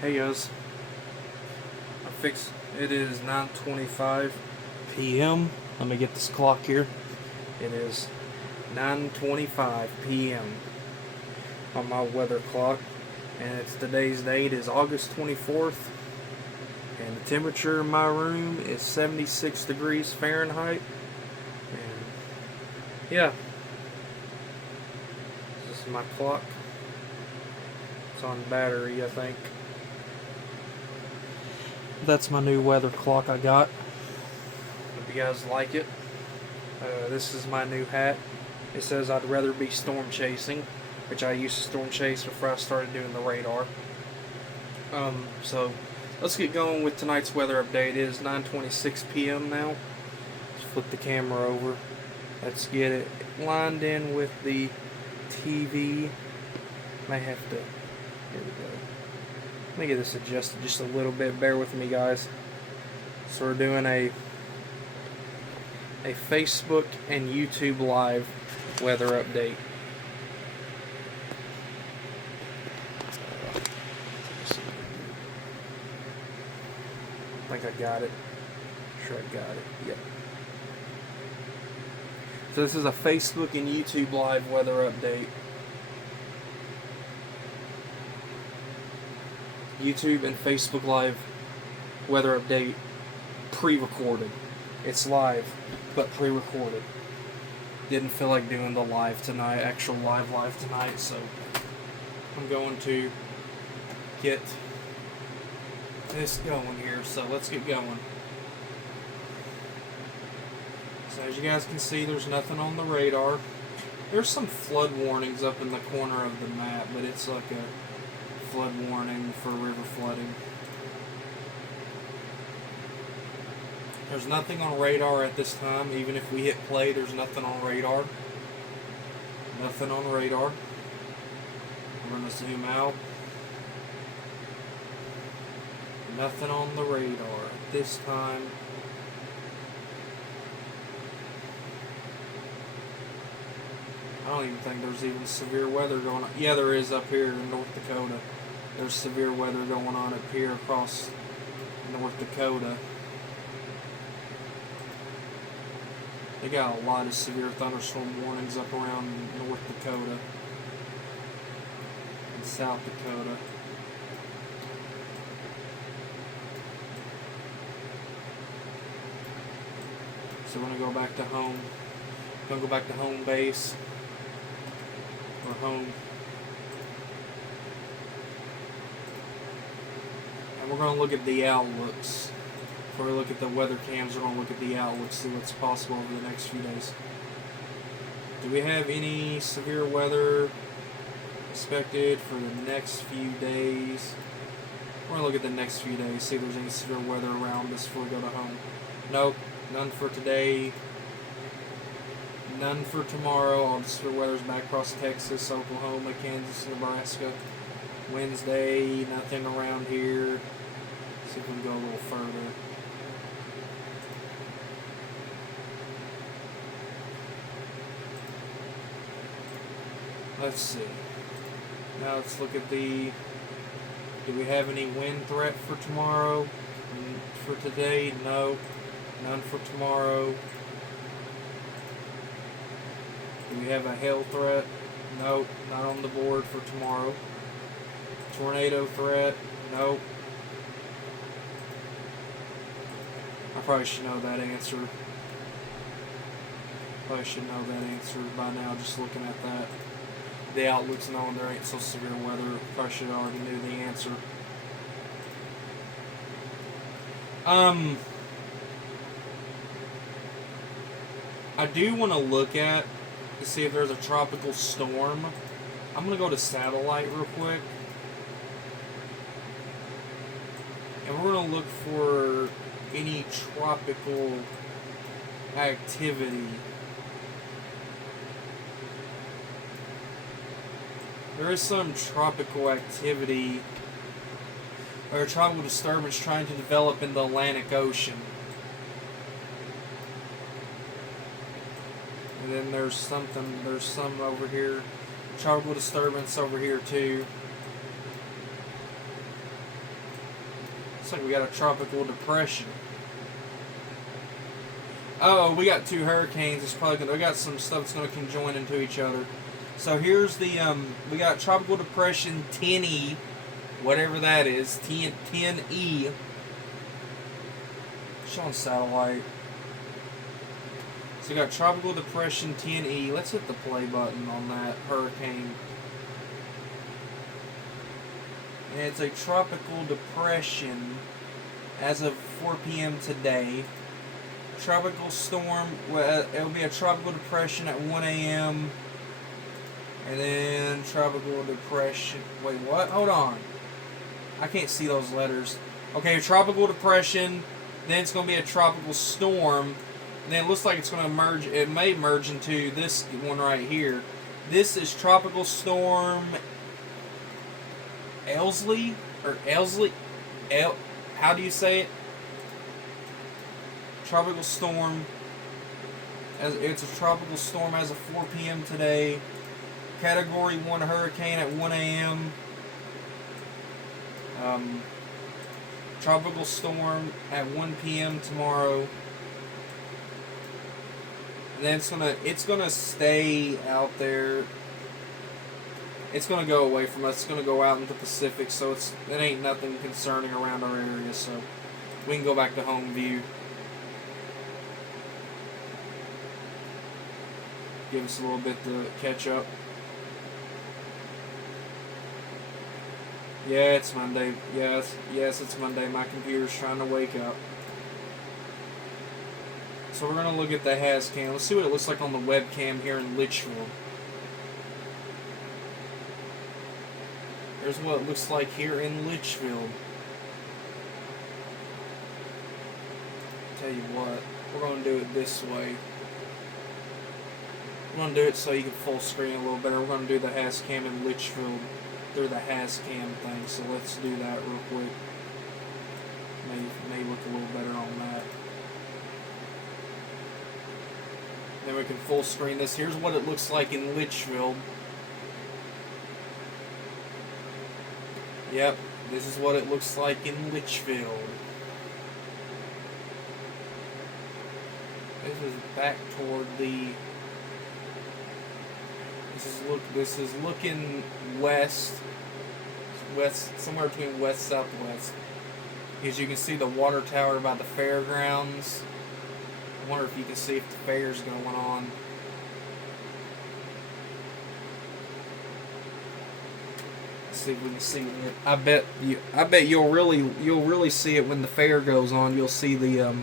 Hey guys, it is 9:25 p.m. Let me get this clock here. It is 9:25 p.m. on my weather clock, and today's date is August 24th, and the temperature in my room is 76 degrees Fahrenheit. And yeah, this is my clock. It's on battery, I think. That's my new weather clock I got. Hope you guys like it. This is my new hat. It says I'd rather be storm chasing, which I used to storm chase before I started doing the radar. So let's get going with tonight's weather update. It is 9:26 p.m. now. Let's flip the camera over. Let's get it lined in with the TV. May have to. Here we go. Let me get this adjusted just a little bit. Bear with me, guys. So we're doing a Facebook and YouTube live weather update. I think I got it. Sure I got it. Yep. So this is a Facebook and YouTube live weather update. YouTube and Facebook live weather update pre-recorded. It's live, but pre-recorded. Didn't feel like doing the live tonight, actual live tonight, so I'm going to get this going here. So let's get going. So as you guys can see, there's nothing on the radar. There's some flood warnings up in the corner of the map, but it's like a flood warning for river flooding. There's nothing on radar at this time. Even if we hit play, there's nothing on radar. Nothing on radar. I'm going to zoom out. Nothing on the radar at this time. I don't even think there's even severe weather going on. Yeah, there is up here in North Dakota. There's severe weather going on up here across North Dakota. They got a lot of severe thunderstorm warnings up around North Dakota and South Dakota. So we're going to go back to home. Going to go back to home base. Or home. And we're going to look at the outlooks. Before we look at the weather cams, we're going to look at the outlooks, see what's possible over the next few days. Do we have any severe weather expected for the next few days? We're going to look at the next few days, see if there's any severe weather around us before we go to home. Nope, none for today. None for tomorrow. All the severe weather's back across Texas, Oklahoma, Kansas, Nebraska. Wednesday, nothing around here. See if we can go a little further. Let's see. Now let's look at do we have any wind threat for tomorrow? For today, no. None for tomorrow. Do we have a hail threat? Nope, not on the board for tomorrow. Tornado threat? Nope. I probably should know that answer. Probably should know that answer by now, just looking at that. The outlook's knowing there ain't so severe weather. Probably should already knew the answer. I do want to look at to see if there's a tropical storm. I'm going to go to satellite real quick. And we're going to look for any tropical activity. There is some tropical activity or a tropical disturbance trying to develop in the Atlantic Ocean. And then there's some over here. Tropical disturbance over here too. Looks like we got a tropical depression. Oh, we got 2 hurricanes. It's probably we got some stuff that's gonna conjoin into each other. So here's the we got tropical depression 10E, whatever that is, 10E. Showing satellite. So we got tropical depression 10E. Let's hit the play button on that hurricane. And it's a tropical depression as of 4 p.m. today. Tropical storm, it'll be a tropical depression at 1 a.m. And then tropical depression. Wait, what? Hold on. I can't see those letters. Okay, tropical depression. Then it's going to be a tropical storm. And then it looks like it's going to merge. It may merge into this one right here. This is tropical storm Elsley or Elsley. How do you say it? Tropical storm. It's a tropical storm as of 4 p.m. today. Category 1 hurricane at 1 a.m. Tropical storm at 1 p.m. tomorrow. And then it's gonna stay out there. It's gonna go away from us. It's gonna go out into the Pacific, so it ain't nothing concerning around our area. So we can go back to home view. Give us a little bit to catch up. Yeah, it's Monday. Yes, it's Monday. My computer's trying to wake up. So we're going to look at the HazCam. Let's see what it looks like on the webcam here in Litchfield. Here's what it looks like here in Litchfield. Tell you what, we're going to do it this way. We're going to do it so you can full screen a little better. We're going to do the HazCam in Litchfield through the HazCam thing. So let's do that real quick. May look a little better on that. Then we can full screen this. Here's what it looks like in Litchfield. Yep, this is what it looks like in Litchfield. This is back toward the. This is looking west, somewhere between west southwest. As you can see, the water tower by the fairgrounds. I wonder if you can see if the fair's going on. Let's see if we can see it. I bet you'll really see it when the fair goes on. You'll see the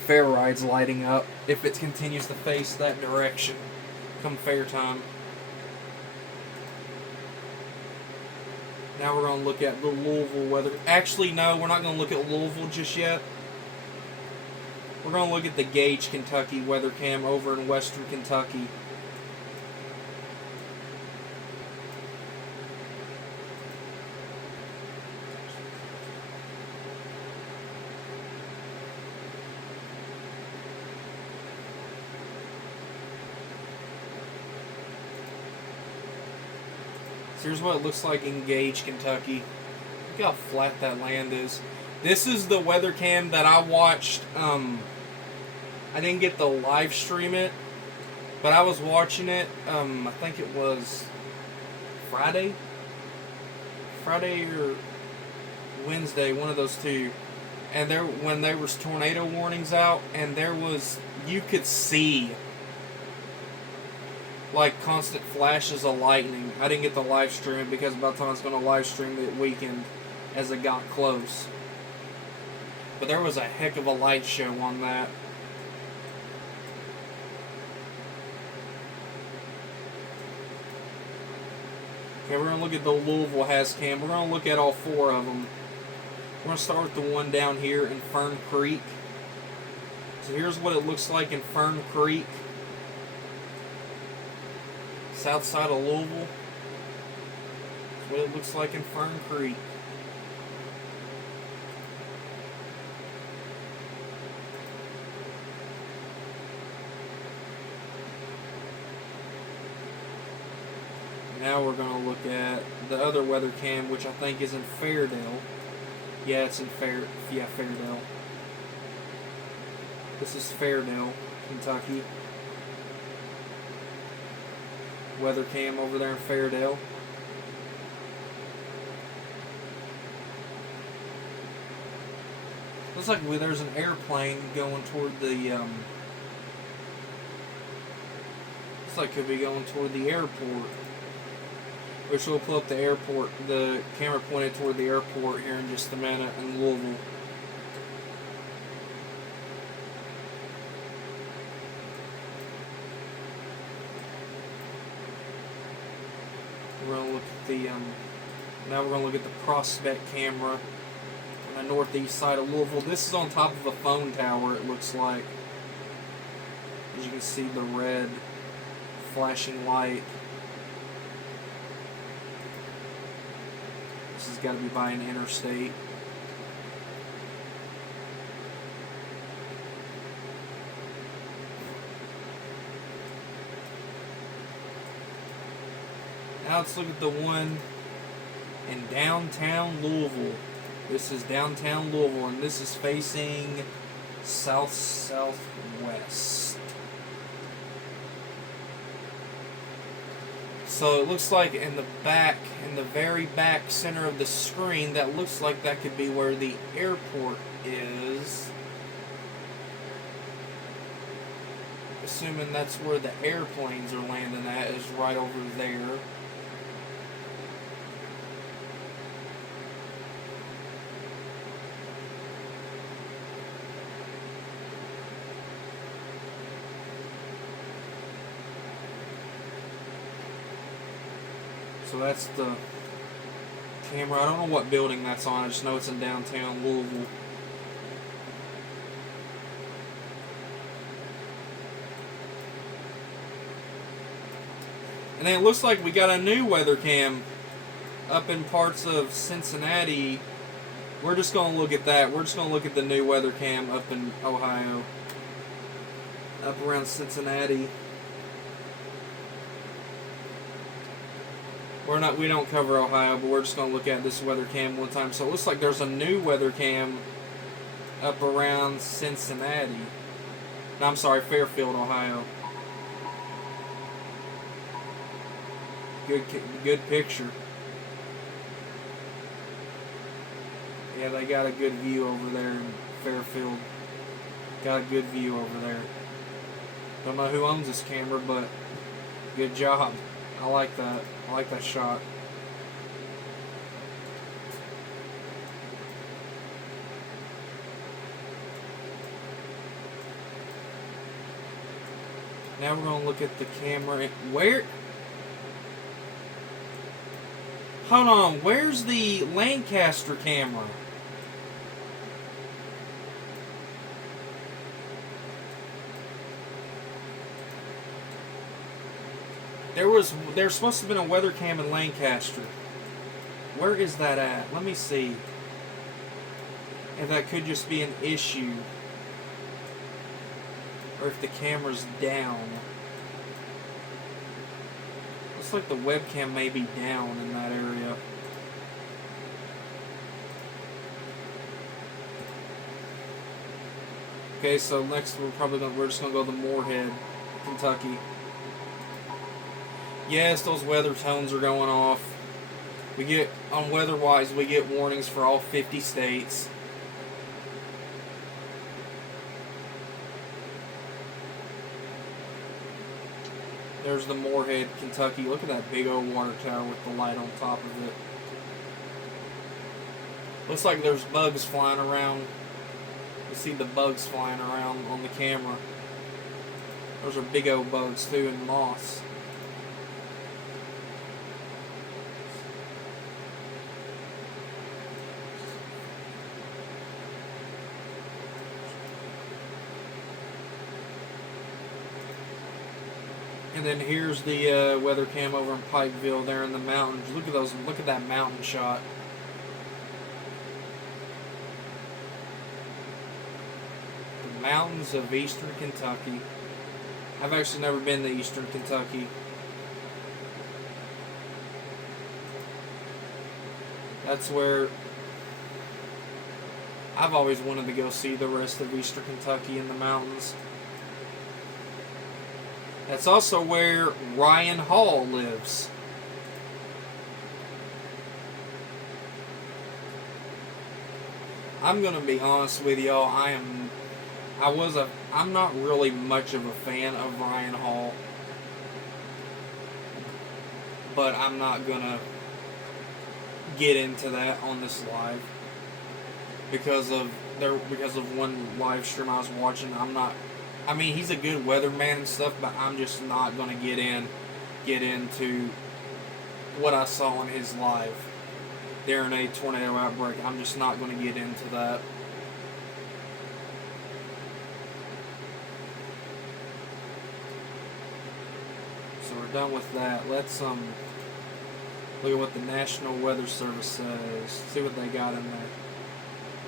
fair rides lighting up if it continues to face that direction come fair time. Now we're going to look at the Louisville weather. Actually, no, we're not going to look at Louisville just yet. We're going to look at the Gage, Kentucky weather cam over in western Kentucky. So here's what it looks like in Gage, Kentucky. Look how flat that land is. This is the weather cam that I watched. I didn't get to live stream it, but I was watching it. I think it was Friday or Wednesday, one of those two. And when there was tornado warnings out, and you could see like constant flashes of lightning. I didn't get to live stream it because by the time I was going to live stream it weekend as it got close. But there was a heck of a light show on that. Okay, we're going to look at the Louisville HazCam. We're going to look at all 4 of them. We're going to start with the one down here in Fern Creek. So here's what it looks like in Fern Creek. South side of Louisville. That's what it looks like in Fern Creek. Now we're going to look at the other weather cam, which I think is in Fairdale. Yeah, it's in Fairdale. This is Fairdale, Kentucky. Weather cam over there in Fairdale. Looks like there's an airplane going toward the, looks like it could be going toward the airport. Which we'll pull up the airport, the camera pointed toward the airport here in just a minute in Louisville. We're going to look at the, now we're going to look at the Prospect camera on the northeast side of Louisville. This is on top of a phone tower, it looks like. As you can see, the red flashing light. This has got to be by an interstate. Now let's look at the one in downtown Louisville. This is downtown Louisville, and this is facing south-southwest. So it looks like in the back, in the very back center of the screen, that looks like that could be where the airport is. Assuming that's where the airplanes are landing at, is right over there. So that's the camera. I don't know what building that's on. I just know it's in downtown Louisville. And then it looks like we got a new weather cam up in parts of Cincinnati. We're just going to look at that. We're just going to look at the new weather cam up in Ohio. Up around Cincinnati. We don't cover Ohio, but we're just going to look at this weather cam one time. So it looks like there's a new weather cam up around Cincinnati. No, I'm sorry, Fairfield, Ohio. Good picture. Yeah, they got a good view over there in Fairfield. Got a good view over there. Don't know who owns this camera, but good job. I like that. I like that shot. Now we're going to look at the camera. Where? Hold on. Where's the Lancaster camera? There's supposed to have been a weather cam in Lancaster. Where is that at? Let me see. If that could just be an issue. Or if the camera's down. Looks like the webcam may be down in that area. Okay, so next we're just gonna go to Moorhead, Kentucky. Yes, those weather tones are going off. We get, on WeatherWise, we get warnings for all 50 states. There's the Moorhead, Kentucky. Look at that big old water tower with the light on top of it. Looks like there's bugs flying around. You see the bugs flying around on the camera. Those are big old bugs too, and moss. And then here's the weather cam over in Pikeville there in the mountains. Look at those. Look at that mountain shot. The mountains of eastern Kentucky. I've actually never been to eastern Kentucky. That's where I've always wanted to go see the rest of Eastern Kentucky in the mountains. That's also where Ryan Hall lives. I'm gonna be honest with y'all. I'm not really much of a fan of Ryan Hall, but I'm not gonna get into that on this live because of one live stream I was watching. I mean, he's a good weatherman and stuff, but I'm just not gonna get into what I saw on his live during a tornado outbreak. I'm just not gonna get into that. So we're done with that. Let's look at what the National Weather Service says. See what they got in their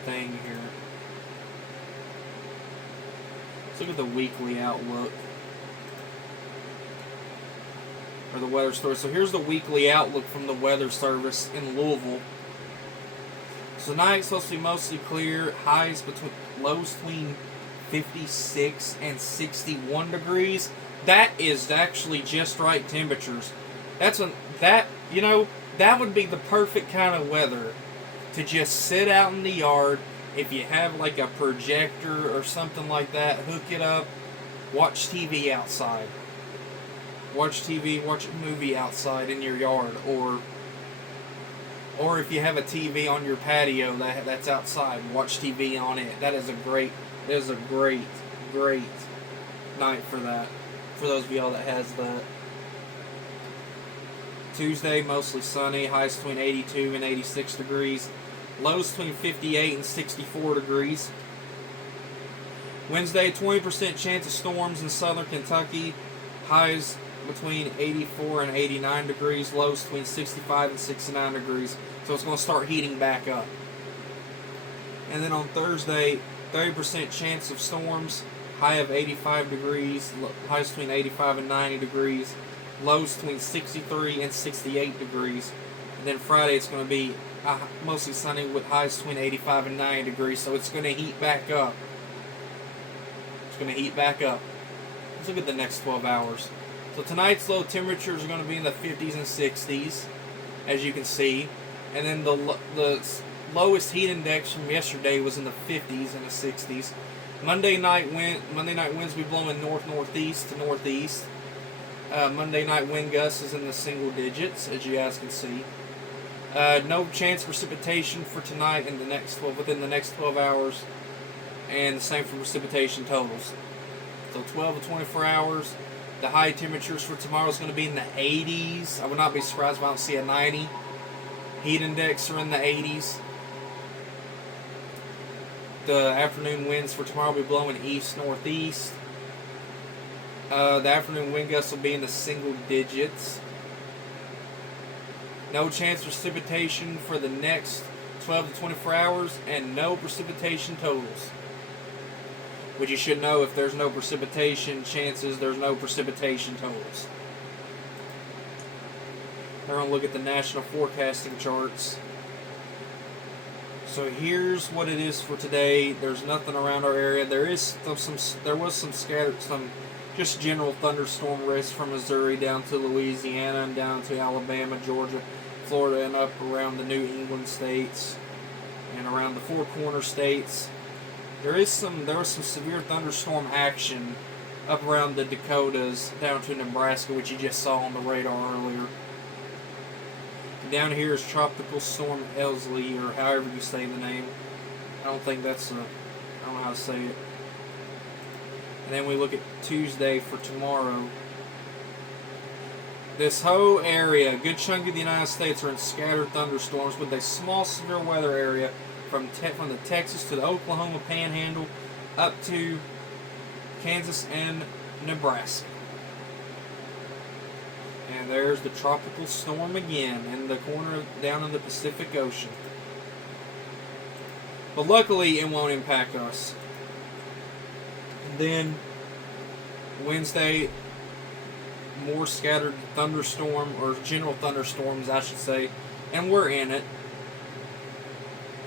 thing here. Let's look at the weekly outlook. Or the weather story. So here's the weekly outlook from the Weather Service in Louisville. So tonight supposed to be mostly clear. Lows between 56 and 61 degrees. That is actually just right temperatures. That would be the perfect kind of weather to just sit out in the yard. If you have like a projector or something like that, hook it up, watch TV outside. Watch a movie outside in your yard, or if you have a TV on your patio that's outside, watch TV on it. That is a great night for that. For those of y'all that has that. Tuesday, mostly sunny, highs between 82 and 86 degrees. Lows between 58 and 64 degrees. Wednesday, 20% chance of storms in southern Kentucky. Highs between 84 and 89 degrees. Lows between 65 and 69 degrees. So it's going to start heating back up. And then on Thursday, 30% chance of storms. High of 85 degrees. Highs between 85 and 90 degrees. Lows between 63 and 68 degrees. And then Friday it's going to be mostly sunny with highs between 85 and 90 degrees. So it's going to heat back up. Let's look at the next 12 hours. So tonight's low temperatures are going to be in the 50s and 60s, as you can see. And then the lowest heat index from yesterday was in the 50s and the 60s. Monday night winds will be blowing northeast to northeast. Monday night wind gusts is in the single digits, as you guys can see. No chance of precipitation for tonight in within the next 12 hours, and the same for precipitation totals. So 12 to 24 hours. The high temperatures for tomorrow is going to be in the 80s. I would not be surprised if I don't see a 90. Heat index are in the 80s. The afternoon winds for tomorrow will be blowing east-northeast. The afternoon wind gusts will be in the single digits. No chance of precipitation for the next 12 to 24 hours, and no precipitation totals. Which you should know, if there's no precipitation chances, there's no precipitation totals. We're going to look at the national forecasting charts. So here's what it is for today. There's nothing around our area. There was some scattered, some just general thunderstorm risk from Missouri down to Louisiana and down to Alabama, Georgia, Florida, and up around the New England states and around the Four Corner states. There was some severe thunderstorm action up around the Dakotas down to Nebraska, which you just saw on the radar earlier. Down here is Tropical Storm Elsley, or however you say the name. I don't know how to say it. And then we look at Tuesday for tomorrow. This whole area, a good chunk of the United States, are in scattered thunderstorms with a small severe weather area from the Texas to the Oklahoma Panhandle up to Kansas and Nebraska. And there's the tropical storm again in the corner down in the Pacific Ocean. But luckily it won't impact us. And then Wednesday, more scattered thunderstorm, or general thunderstorms I should say, and we're in it.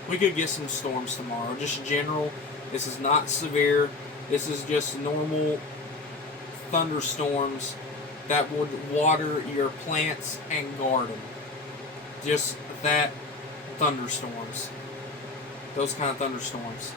we could get some storms tomorrow. Just general. This is not severe. This is just normal thunderstorms that would water your plants and garden. Just that thunderstorms. Those kind of thunderstorms.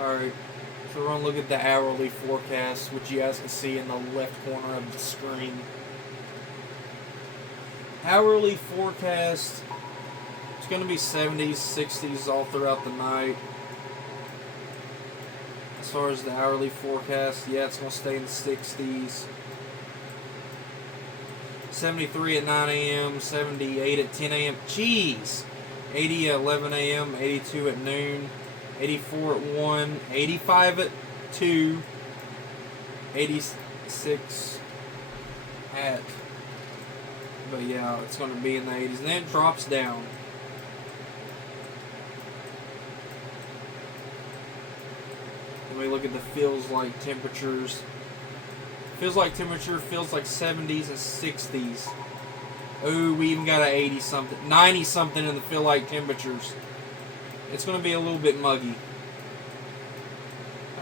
Alright, so we're going to look at the hourly forecast, which you guys can see in the left corner of the screen. Hourly forecast, it's going to be 70s, 60s all throughout the night. As far as the hourly forecast, yeah, it's going to stay in the 60s. 73 at 9 a.m., 78 at 10 a.m. Jeez! 80 at 11 a.m., 82 at noon. 84 at 1, 85 at 2, 86 at, but yeah, it's going to be in the 80s, and then it drops down. When we look at the feels like temperatures, feels like 70s and 60s. Oh, we even got a 80 something, 90 something in the feel like temperatures. It's going to be a little bit muggy.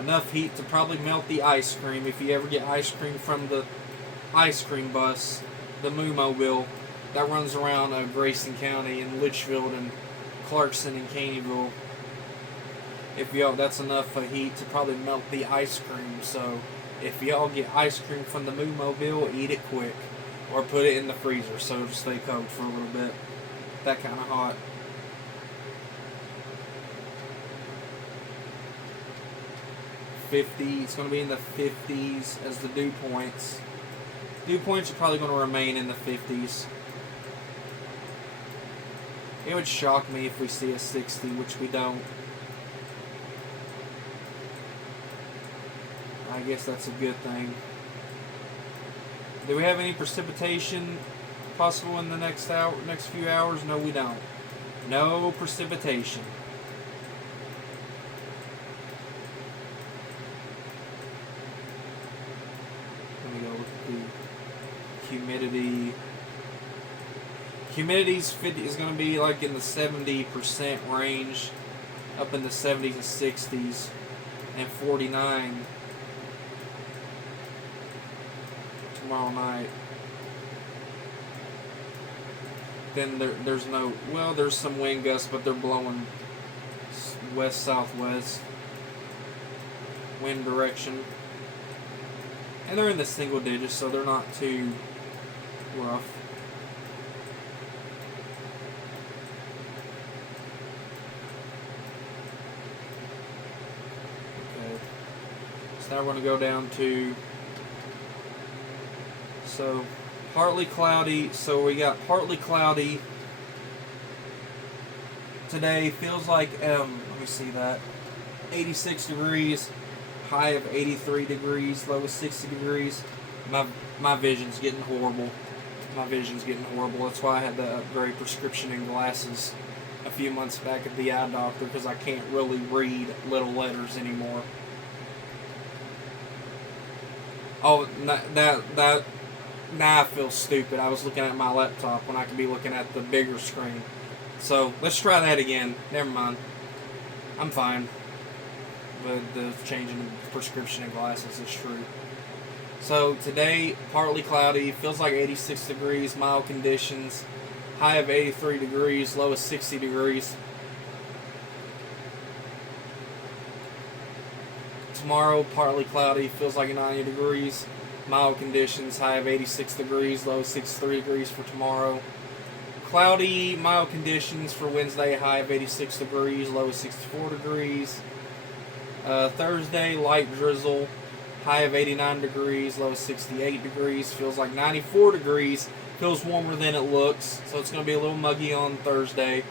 Enough heat to probably melt the ice cream if you ever get ice cream from the ice cream bus, the Moo-Mobile, that runs around Grayson County and Litchfield and Clarkson and Caneyville. If y'all, that's enough heat to probably melt the ice cream. So if y'all get ice cream from the Moo-Mobile, eat it quick. Or put it in the freezer so it'll stay cold for a little bit. That kind of hot. 50. It's going to be in the 50s as the dew points. Dew points are probably going to remain in the 50s. It would shock me if we see a 60, which we don't. I guess that's a good thing. Do we have any precipitation possible in the next few hours? No, we don't. No precipitation. Humidity. Humidity's 50 is going to be like in the 70% range, up in the 70s and 60s, and 49 tomorrow night. Then there's no, well, there's some wind gusts, but they're blowing west-southwest wind direction. And they're in the single digits, so they're not too rough. Okay. So now we're going to go down to, so partly cloudy. So we got partly cloudy today. Feels like, let me see that, 86 degrees. High of 83 degrees, low of 60 degrees. My vision's getting horrible. That's why I had to upgrade prescription and glasses a few months back at the eye doctor, because I can't really read little letters anymore. Oh, now I feel stupid. I was looking at my laptop when I could be looking at the bigger screen. So let's try that again. Never mind. I'm fine. But the changing of prescription and glasses is true. So today, partly cloudy, feels like 86 degrees, mild conditions, high of 83 degrees, low of 60 degrees. Tomorrow, partly cloudy, feels like 90 degrees, mild conditions, high of 86 degrees, low of 63 degrees for tomorrow. Cloudy, mild conditions for Wednesday, high of 86 degrees, low of 64 degrees. Thursday, light drizzle, high of 89 degrees, low of 68 degrees, feels like 94 degrees, feels warmer than it looks, so it's going to be a little muggy on Thursday.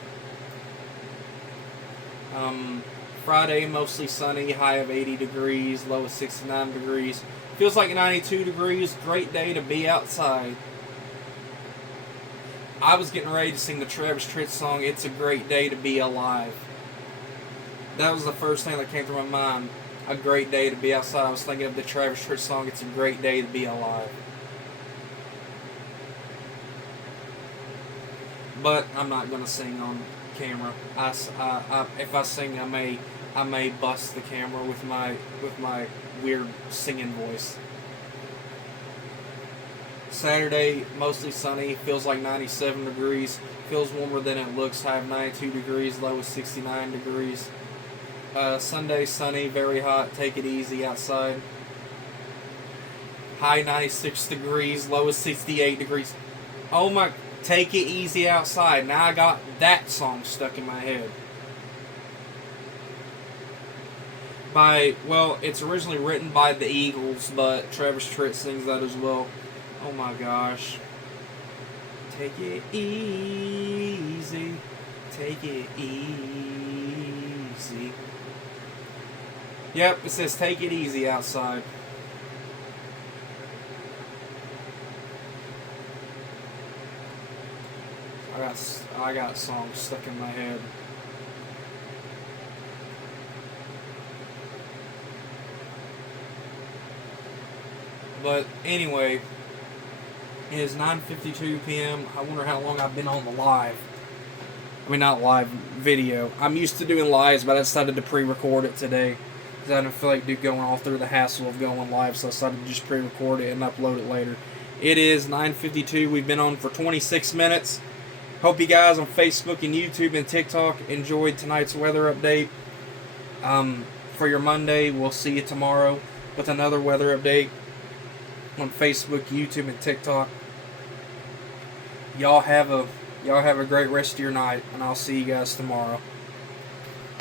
Friday, mostly sunny, high of 80 degrees, low of 69 degrees. Feels like 92 degrees. Great day to be outside. I was getting ready to sing the Travis Tritt song, It's a Great Day to Be Alive. That was the first thing that came through my mind. A great day to be outside. I was thinking of the Travis Tritt song, It's a Great Day to Be Alive. But I'm not going to sing on camera. If I sing, I may bust the camera with my weird singing voice. Saturday, mostly sunny, feels like 97 degrees, feels warmer than it looks, high of 92 degrees, low of 69 degrees. Sunday, sunny, very hot, take it easy outside. High 96 degrees, low of 68 degrees. Oh my, take it easy outside. Now I got that song stuck in my head. Well, it's originally written by the Eagles, but Travis Tritt sings that as well. Oh my gosh. Take it easy. Take it easy. Yep, it says take it easy outside. I got songs stuck in my head. But anyway, it is 9:52 p.m. I wonder how long I've been on the live. I mean, not live video. I'm used to doing lives, but I decided to pre-record it today because I didn't feel like going all through the hassle of going live, so I decided to just pre-record it and upload it later. It is 9:52. We've been on for 26 minutes. Hope you guys on Facebook and YouTube and TikTok enjoyed tonight's weather update. For your Monday, we'll see you tomorrow with another weather update on Facebook, YouTube, and TikTok. Y'all have a great rest of your night, and I'll see you guys tomorrow.